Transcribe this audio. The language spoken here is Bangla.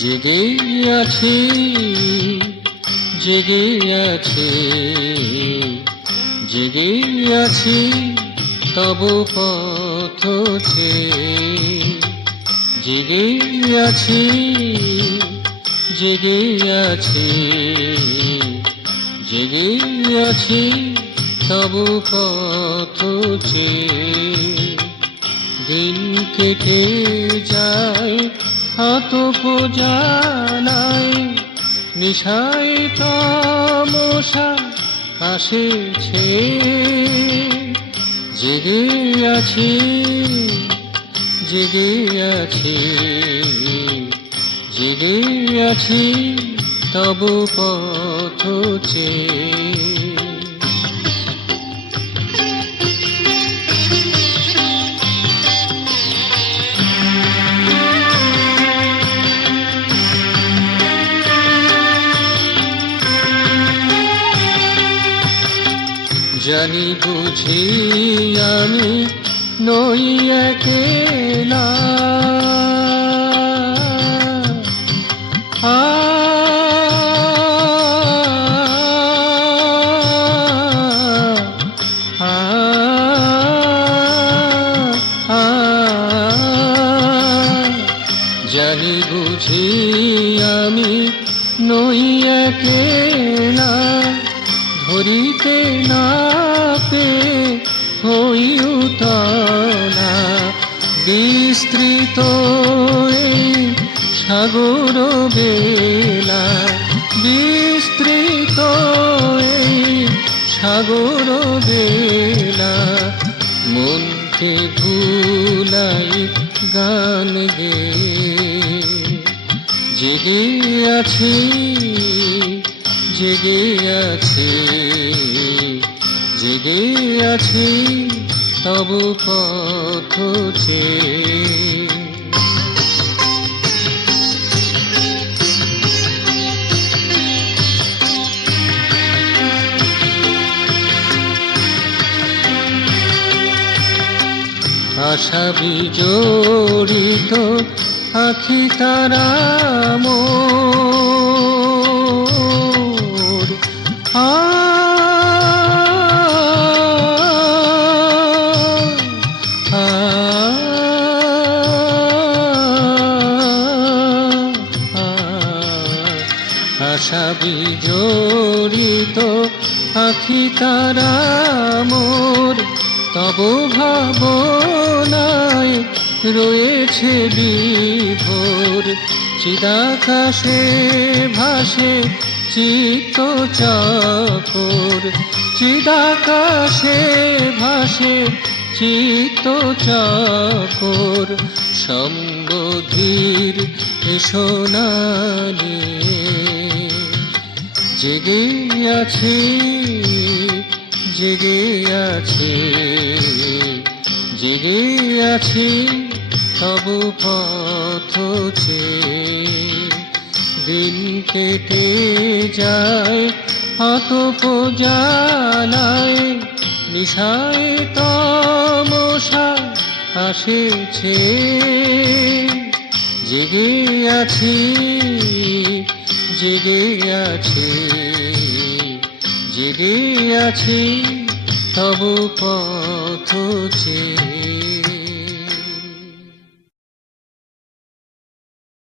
জেগে আছি, জেগে আছি, জেগে আছি তব পথ চেয়ে। জেগে আছি, জেগে আছি, জেগে আছি তব পথ চেয়ে। দিন কেটে যায় আতপ জ্বালায়, নিশায় তামসা আসেছে। জেগে আছি, জেগে আছি, জেগে আছি তব পথ চেয়ে। জানি বুঝি আমি নই একলা, জানি বুঝি আমি নই একলা। ধরিতে না পেয়ে হই উতলা, বিস্তৃত এই সাগর বেলা, বিস্তৃত এই সাগর বেলা। মনকে ভুলাই গান গেয়ে জেগে আছি, জেগে আছি, জেগে আছি তব পথ চেয়ে। আশা বিজড়িত আখি তারা মোর, আশা বিজড়িত আখি তারা মোর। তব ভাবনায় রয়েছে বিভোর, চিদাকাশে ভাসে চিত্ত চাকর, চিদাকাশে ভাসে চিত্ত চাকর। সম্বোধির সোনালি জেগে আছি, জেগে আছি, জেগে আছি তব পথ চেয়ে। দিন কেটে যায় আতপ জ্বালায়, নিশায় তামসা আসেছে। জেগে আছি, জেগে আছি, জেগে আছি তব পথ চেয়ে।